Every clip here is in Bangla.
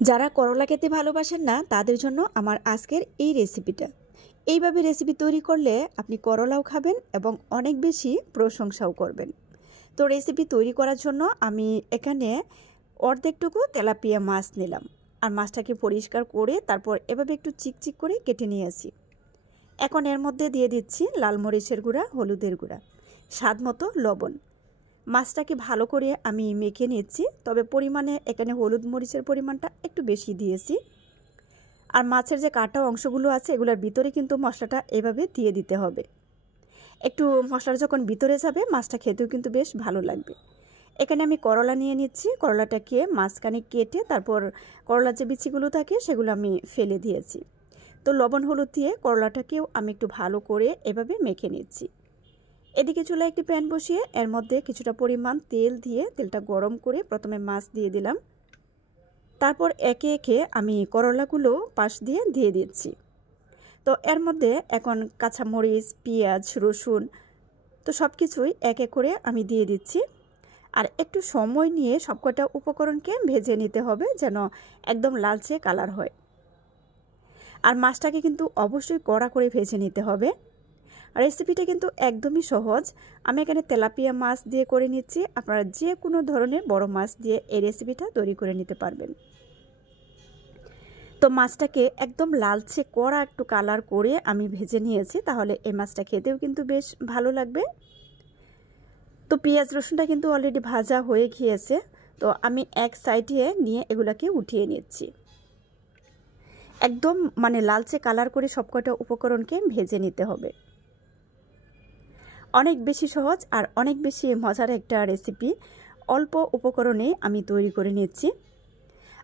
যারা করলা খেতে ভালোবাসেন না তাদের জন্য আমার আজকের এই রেসিপিটা। এইভাবে রেসিপি তৈরি করলে আপনি করলাও খাবেন এবং অনেক বেশি প্রশংসাও করবেন। তো রেসিপি তৈরি করার জন্য আমি এখানে অর্ধেকটুকু তেলাপিয়া মাছ নিলাম, আর মাছটাকে পরিষ্কার করে তারপর এভাবে একটু চিকচিক করে কেটে নিয়েছি। এখন এর মধ্যে দিয়ে দিচ্ছি লাল মরিচের গুঁড়া, হলুদের গুঁড়া, স্বাদ মতো লবণ। মাছটাকে ভালো করে আমি মেখে নিচ্ছি, তবে পরিমাণে এখানে হলুদ মরিচের পরিমাণটা একটু বেশি দিয়েছি। আর মাছের যে কাটা অংশগুলো আছে এগুলোর ভিতরে কিন্তু মশলাটা এভাবে দিয়ে দিতে হবে। একটু মশলাটা যখন ভিতরে যাবে মাছটা খেতেও কিন্তু বেশ ভালো লাগবে। এখানে আমি করলা নিয়ে নিচ্ছি, করলাটাকে মাঝখানে কেটে তারপর করলার যে বিচিগুলো থাকে সেগুলো আমি ফেলে দিয়েছি। তো লবণ হলুদ দিয়ে করলাটাকেও আমি একটু ভালো করে এভাবে মেখে নিচ্ছি। এদিকে চুলায় একটি প্যান বসিয়ে এর মধ্যে কিছুটা পরিমাণ তেল দিয়ে তেলটা গরম করে প্রথমে মাছ দিয়ে দিলাম। তারপর একে একে আমি করলাগুলো পাশ দিয়ে দিয়ে দিচ্ছি। তো এর মধ্যে এখন কাঁচামরিচ, পেঁয়াজ, রসুন তো সব কিছুই এক এক করে আমি দিয়ে দিচ্ছি। আর একটু সময় নিয়ে সবকটা উপকরণকে ভেজে নিতে হবে যেন একদম লালচে কালার হয়। আর মাছটাকে কিন্তু অবশ্যই কড়া করে ভেজে নিতে হবে। রেসিপিটা কিন্তু একদমই সহজ। আমি এখানে তেলাপিয়া মাছ দিয়ে করে নিচ্ছি, আপনারা যে কোনো ধরনের বড় মাছ দিয়ে এই রেসিপিটা তৈরি করে নিতে পারবেন। তো মাছটাকে একদম লালচে কড়া একটু কালার করে আমি ভেজে নিয়েছি, তাহলে এই মাছটা খেতেও কিন্তু বেশ ভালো লাগবে। তো পেঁয়াজ রসুনটা কিন্তু অলরেডি ভাজা হয়ে গিয়েছে, তো আমি এক সাইডে নিয়ে এগুলাকে উঠিয়ে নিচ্ছি। একদম লালচে কালার করে সবকটা উপকরণকে ভেজে নিতে হবে। অনেক বেশি সহজ আর অনেক বেশি মজার একটা রেসিপি, অল্প উপকরণে আমি তৈরি করে নিচ্ছি।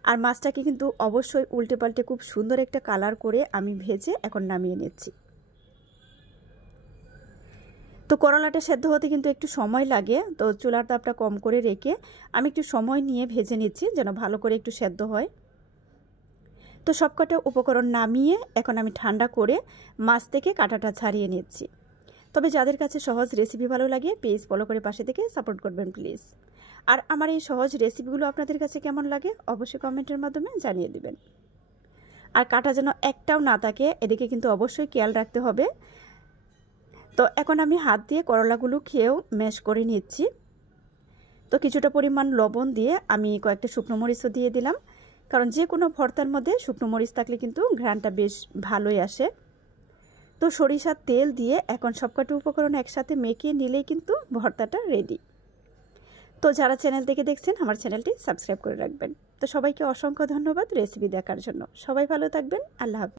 আর মাছটাকে কিন্তু অবশ্যই উল্টে পাল্টে খুব সুন্দর একটা কালার করে আমি ভেজে এখন নামিয়ে নিচ্ছি। তো করলাটা সেদ্ধ হতে কিন্তু একটু সময় লাগে, তো চুলার তাপটা কম করে রেখে আমি একটু সময় নিয়ে ভেজে নিচ্ছি যেন ভালো করে একটু সেদ্ধ হয়। তো সবকটা উপকরণ নামিয়ে এখন আমি ঠান্ডা করে মাছ থেকে কাঁটাটা ছাড়িয়ে নিচ্ছি। তবে যাদের কাছে সহজ রেসিপি ভালো লাগে পেজ ফলো করে পাশে থেকে সাপোর্ট করবেন প্লিজ। আর আমার এই সহজ রেসিপিগুলো আপনাদের কাছে কেমন লাগে অবশ্যই কমেন্টের মাধ্যমে জানিয়ে দিবেন। আর কাটা যেন একটাও না থাকে এদিকে কিন্তু অবশ্যই খেয়াল রাখতে হবে। তো এখন আমি হাত দিয়ে করলাগুলো খেয়েও ম্যাশ করে নিচ্ছি। তো কিছুটা পরিমাণ লবণ দিয়ে আমি কয়েকটা শুকনো মরিচও দিয়ে দিলাম, কারণ যে কোনো ভর্তার মধ্যে শুকনো মরিচ থাকলে কিন্তু ঘ্রাণটা বেশ ভালোই আসে। তো সরিষার তেল দিয়ে এখন সবকটা উপকরণ একসাথে মেখে নিলেই কিন্তু ভর্তাটা রেডি। তো যারা চ্যানেল থেকে দেখছেন আমার চ্যানেলটি সাবস্ক্রাইব করে রাখবেন। তো সবাইকে অসংখ্য ধন্যবাদ রেসিপি দেখার জন্য। সবাই ভালো থাকবেন। আল্লাহ হাফেজ।